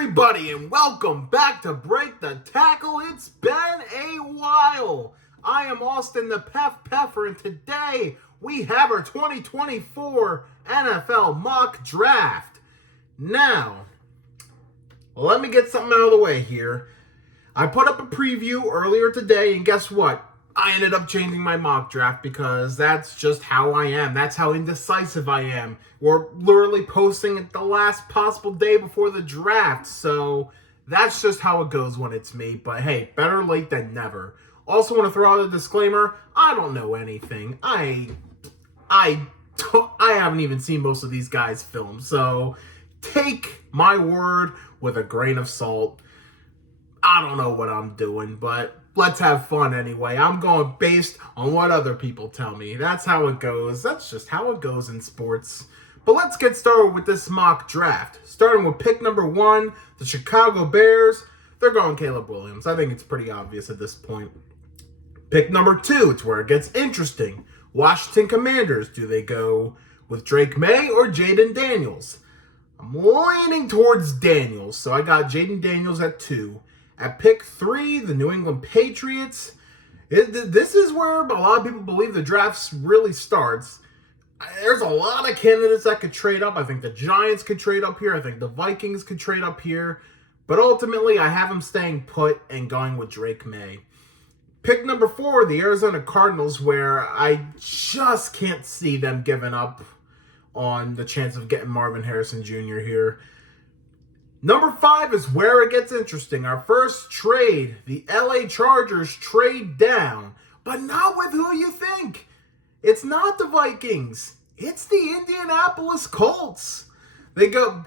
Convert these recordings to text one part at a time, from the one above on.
everybody, and welcome back to Break the Tackle. It's been a while. I am Austin the Peffer, and today we have our 2024 NFL mock draft. Now, let me get something out of the way here. I put up a preview earlier today, and guess what? I ended up changing my mock draft because that's just how I am. That's how indecisive I am. We're literally posting it the last possible day before the draft. So that's just how it goes when it's me. But hey, better late than never. Also want to throw out a disclaimer. I don't know anything. I haven't even seen most of these guys' film. So take my word with a grain of salt. I don't know what I'm doing, but let's have fun anyway. I'm going based on what other people tell me. That's how it goes. That's just how it goes in sports. But let's get started with this mock draft. Starting with pick number 1, the Chicago Bears. They're going Caleb Williams. I think it's pretty obvious at this point. Pick number 2, it's where it gets interesting. Washington Commanders. Do they go with Drake Maye or Jayden Daniels? I'm leaning towards Daniels, so I got Jayden Daniels at 2. At pick 3, the New England Patriots. This is where a lot of people believe the draft really starts. There's a lot of candidates that could trade up. I think the Giants could trade up here. I think the Vikings could trade up here. But ultimately, I have them staying put and going with Drake Maye. Pick number 4, the Arizona Cardinals, where I just can't see them giving up on the chance of getting Marvin Harrison Jr. here. Number 5 is where it gets interesting. Our first trade, the LA Chargers trade down, but not with who you think. It's not the Vikings. It's the Indianapolis Colts.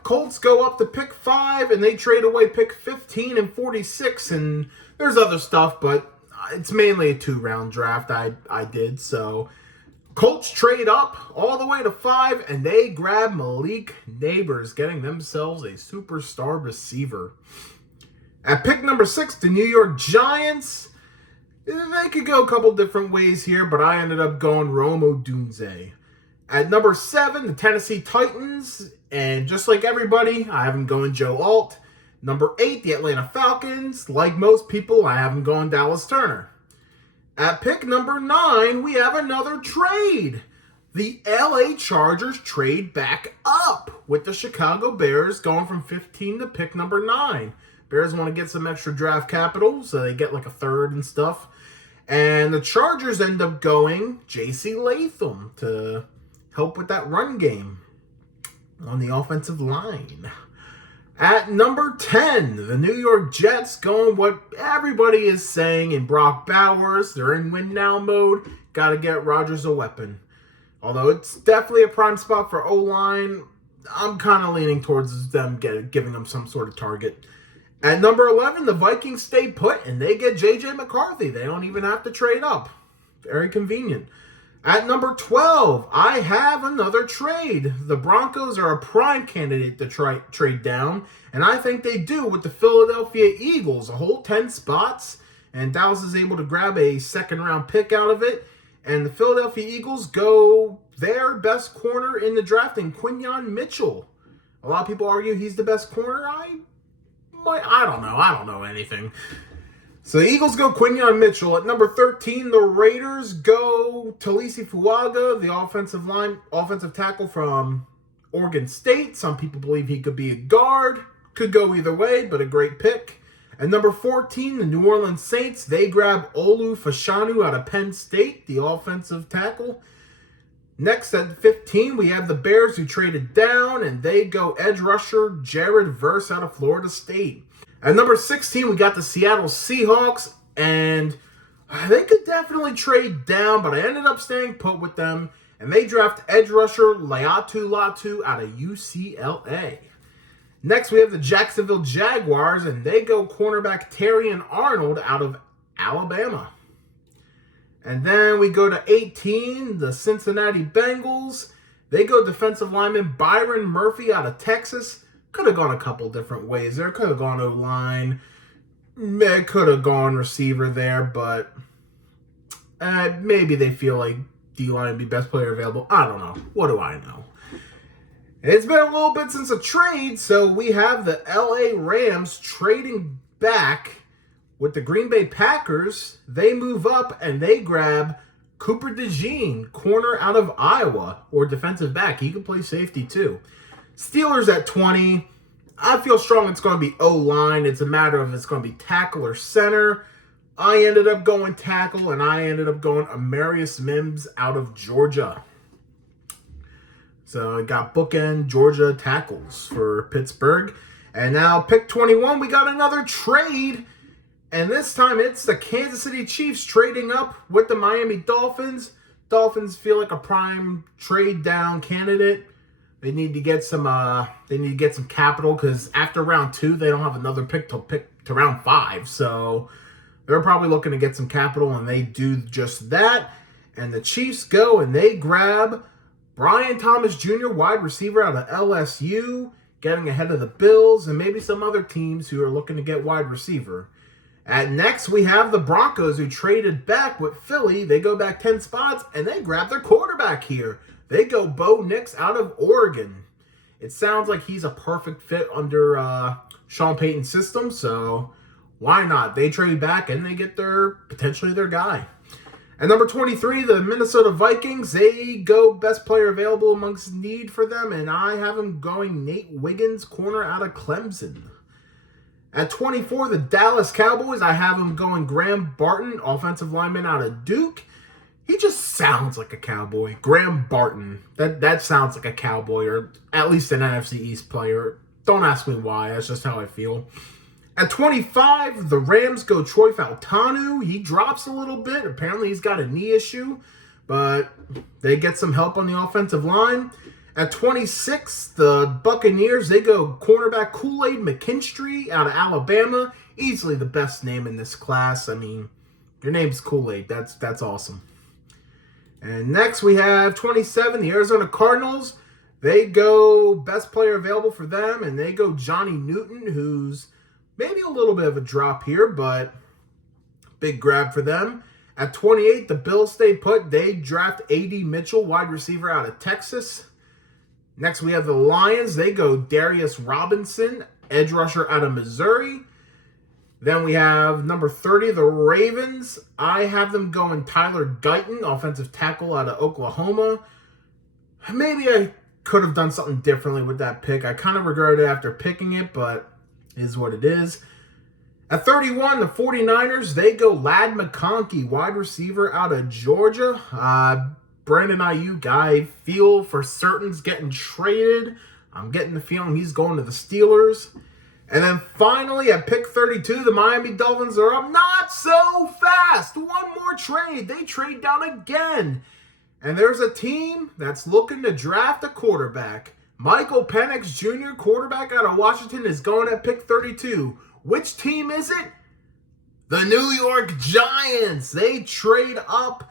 Colts go up to pick 5, and they trade away pick 15 and 46, and there's other stuff, but it's mainly a 2-round draft I did, so Colts trade up all the way to 5, and they grab Malik Nabers, getting themselves a superstar receiver. At pick number 6, the New York Giants. They could go a couple different ways here, but I ended up going Odunze. At number 7, the Tennessee Titans, and just like everybody, I have them going Joe Alt. Number 8, the Atlanta Falcons. Like most people, I have them going Dallas Turner. At pick number 9, we have another trade. The LA Chargers trade back up with the Chicago Bears going from 15 to pick number 9. Bears want to get some extra draft capital, so they get like a third and stuff. And the Chargers end up going JC Latham to help with that run game on the offensive line. At number 10, the New York Jets going what everybody is saying in Brock Bowers. They're in win now mode. Got to get Rodgers a weapon. Although it's definitely a prime spot for O-line, I'm kind of leaning towards them giving them some sort of target. At number 11, the Vikings stay put, and they get JJ McCarthy. They don't even have to trade up. Very convenient. At number 12, I have another trade. The Broncos are a prime candidate to trade down, and I think they do with the Philadelphia Eagles. A whole 10 spots, and Dallas is able to grab a second-round pick out of it. And the Philadelphia Eagles go their best corner in the draft in Quinyon Mitchell. A lot of people argue he's the best corner. I don't know. I don't know anything. So the Eagles go Quinyon Mitchell. At number 13, the Raiders go Taliese Fuaga, the offensive tackle from Oregon State. Some people believe he could be a guard. Could go either way, but a great pick. At number 14, the New Orleans Saints, they grab Fashanu out of Penn State, the offensive tackle. Next at 15, we have the Bears who traded down, and they go edge rusher Jared Verse out of Florida State. At number 16, we got the Seattle Seahawks, and they could definitely trade down, but I ended up staying put with them, and they draft edge rusher Latu out of UCLA. Next, we have the Jacksonville Jaguars, and they go cornerback Terrion Arnold out of Alabama. And then we go to 18, the Cincinnati Bengals. They go defensive lineman Byron Murphy out of Texas. Could have gone a couple different ways there. Could have gone O-line. Could have gone receiver there, but maybe they feel like D-line would be best player available. I don't know. What do I know? It's been a little bit since a trade, so we have the LA Rams trading back with the Green Bay Packers. They move up and they grab Cooper DeJean, corner out of Iowa, or defensive back. He can play safety too. Steelers at 20. I feel strong it's going to be O-line. It's a matter of it's going to be tackle or center. I ended up going tackle, and I ended up going Amarius Mims out of Georgia. So I got bookend Georgia tackles for Pittsburgh. And now pick 21, we got another trade. And this time it's the Kansas City Chiefs trading up with the Miami Dolphins. Dolphins feel like a prime trade down candidate. They need to get some capital because after round 2, they don't have another pick to round 5. So they're probably looking to get some capital, and they do just that. And the Chiefs go and they grab Brian Thomas Jr., wide receiver out of LSU, getting ahead of the Bills and maybe some other teams who are looking to get wide receiver. At next, we have the Broncos, who traded back with Philly. They go back 10 spots, and they grab their quarterback here. They go Bo Nix out of Oregon. It sounds like he's a perfect fit under Sean Payton's system, so why not? They trade back, and they get potentially their guy. At number 23, the Minnesota Vikings, they go best player available amongst need for them, and I have them going Nate Wiggins, corner out of Clemson. At 24, the Dallas Cowboys, I have them going Graham Barton, offensive lineman out of Duke. He just sounds like a Cowboy. Graham Barton, that sounds like a Cowboy, or at least an NFC East player. Don't ask me why, that's just how I feel. At 25, the Rams go Troy Fautanu. He drops a little bit. Apparently, he's got a knee issue, but they get some help on the offensive line. At 26, the Buccaneers, they go cornerback Kool-Aid McKinstry out of Alabama. Easily the best name in this class. I mean, your name's Kool-Aid. That's awesome. And next, we have 27, the Arizona Cardinals. They go best player available for them, and they go Johnny Newton, who's maybe a little bit of a drop here, but big grab for them. At 28, the Bills stay put. They draft A.D. Mitchell, wide receiver out of Texas. Next, we have the Lions. They go Darius Robinson, edge rusher out of Missouri. Then we have number 30, the Ravens. I have them going Tyler Guyton, offensive tackle out of Oklahoma. Maybe I could have done something differently with that pick. I kind of regret it after picking it, but is what it is. At 31, the 49ers, they go Ladd McConkey, wide receiver out of Georgia. Brandon Ayuk, I feel for certain's getting traded. I'm getting the feeling he's going to the Steelers. And then finally, at pick 32, the Miami Dolphins are up. Not so fast. One more trade. They trade down again. And there's a team that's looking to draft a quarterback. Michael Penix Jr., quarterback out of Washington, is going at pick 32. Which team is it? The New York Giants. They trade up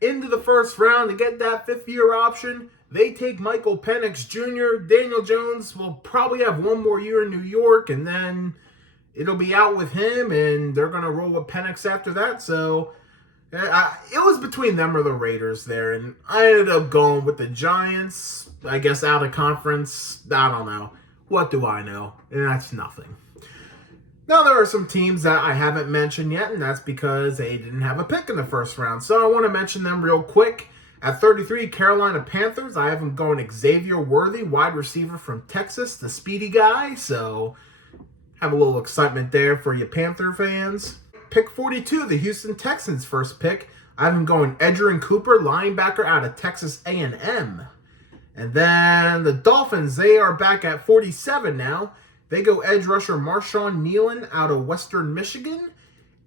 into the first round to get that fifth-year option. They take Michael Penix Jr. Daniel Jones will probably have one more year in New York, and then it'll be out with him, and they're going to roll with Penix after that. So it was between them or the Raiders there, and I ended up going with the Giants. I guess out of conference. I don't know. What do I know? And that's nothing. Now, there are some teams that I haven't mentioned yet, and that's because they didn't have a pick in the first round. So I want to mention them real quick. At 33, Carolina Panthers, I have them going Xavier Worthy, wide receiver from Texas, the speedy guy. So have a little excitement there for you Panther fans. Pick 42, the Houston Texans' first pick. I have them going Edgerrin Cooper, linebacker out of Texas A&M. And then the Dolphins, they are back at 47 now. They go edge rusher Marshawn Nealon out of Western Michigan.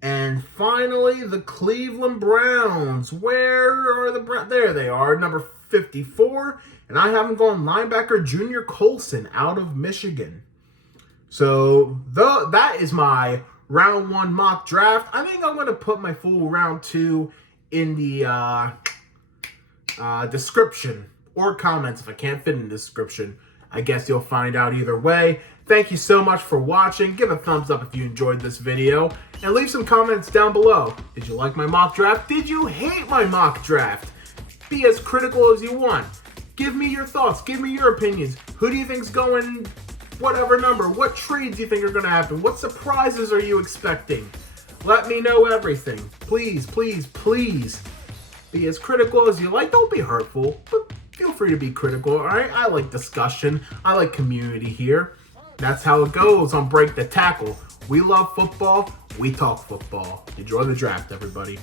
And finally, the Cleveland Browns. Where are the Browns? There they are, number 54. And I have them going linebacker Junior Colson out of Michigan. So that is my round 1 mock draft. I think I'm going to put my full round 2 in the description or comments if I can't fit in the description. I guess you'll find out either way. Thank you so much for watching. Give a thumbs up if you enjoyed this video. And leave some comments down below. Did you like my mock draft? Did you hate my mock draft? Be as critical as you want. Give me your thoughts. Give me your opinions. Who do you think's going whatever number? What trades do you think are going to happen? What surprises are you expecting? Let me know everything. Please, please, please be as critical as you like. Don't be hurtful, but feel free to be critical, all right? I like discussion. I like community here. That's how it goes on Break the Tackle. We love football. We talk football. Enjoy the draft, everybody.